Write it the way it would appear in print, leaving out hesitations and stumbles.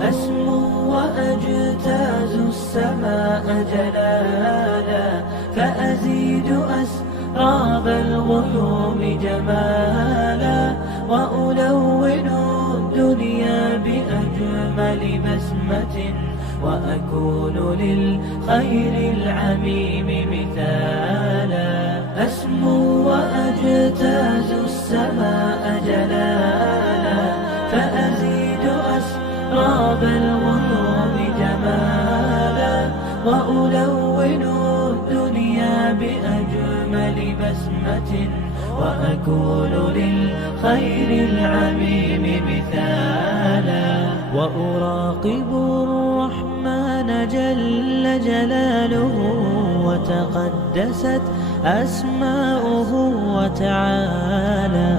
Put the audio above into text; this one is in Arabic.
أسمو وأجتاز السماء جلالا، فأزيد أسراب الغيوم جمالا، وألون الدنيا بأجمل بسمة، وأكون للخير العميم مثالا. أسمو وأجتاز السماء جلالا، فأزيد أسراب الغيوم جمالا، وألون الدنيا بأجمل بسمة، وأكون للخير العميم مثالا. وأراقب الرحمن جل جلاله، وتقدست أسماؤه وتعالى،